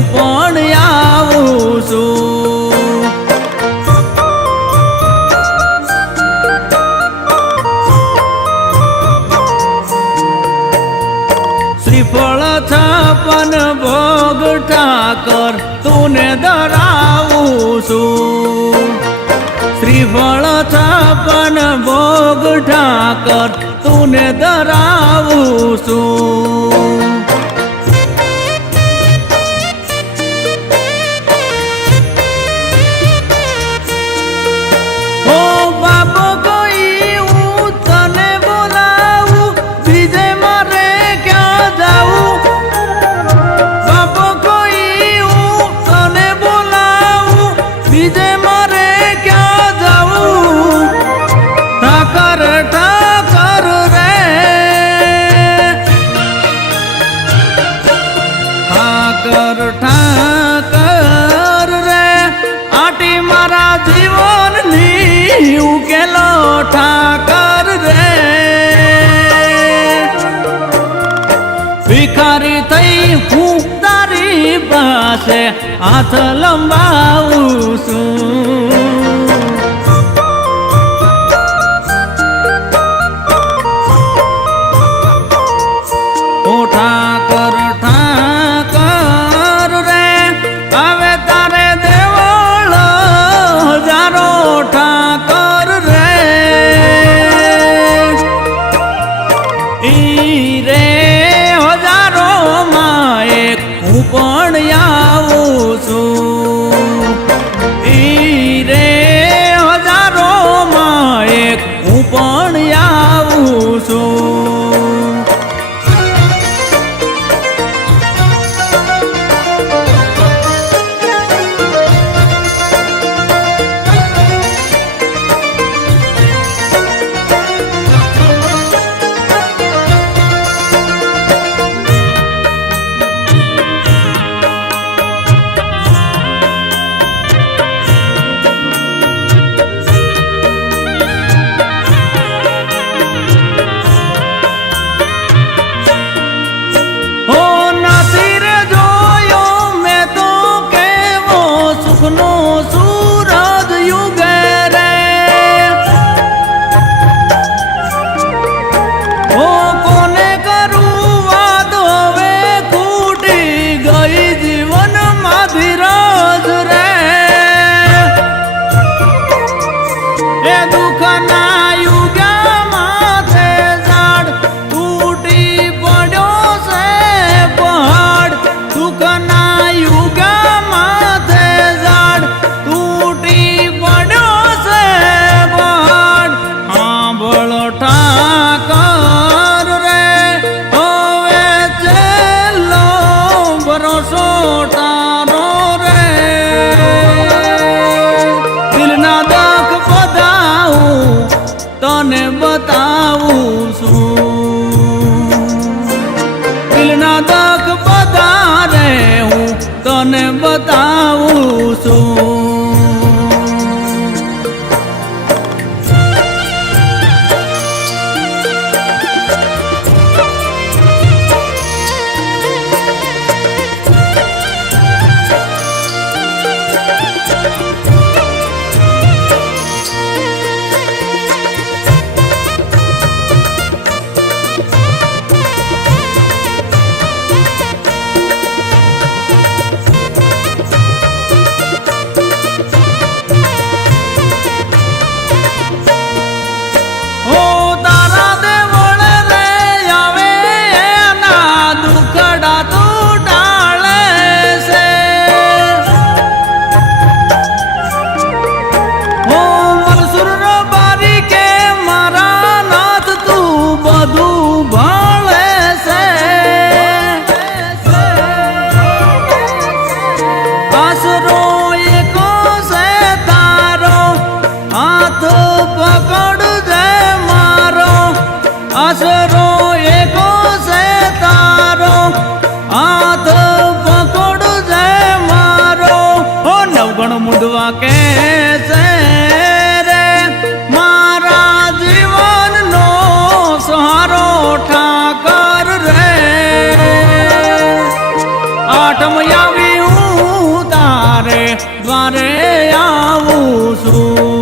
હું પણ આવું છું. શ્રીફળ છપન ભોગ ઠાકર તુને ધરાવું છું. શ્રીફળ છપન ભોગ ઠાકર તુને ધરાવું છું. ઠાકર રે આટી મારા જીવનની ઉકેલો ઠાકર રે. ભિખારી થઈ હું તારી પાસે હાથ લંબાવું છું. ઓ ઠાકર ઠાકર રે હવે તારે દેવળ હજારો ઠાકર રે. ઈ રે હજારો માં એક હું પણ આવું છું. ઈ રે હજારો માં એક હું પણ આવું છું. તને બતાવું છું. દિલના દખ બધા રે હું તને બતાવું છું. આસરો એકો છે તારો, હાથ પકડજે મારો. ઓ નવગણ મુંડવા કે છે રે મારા જીવનનો સહારો ઠાકર રે. આઠમ આવી તારે દ્વારે આવું છું.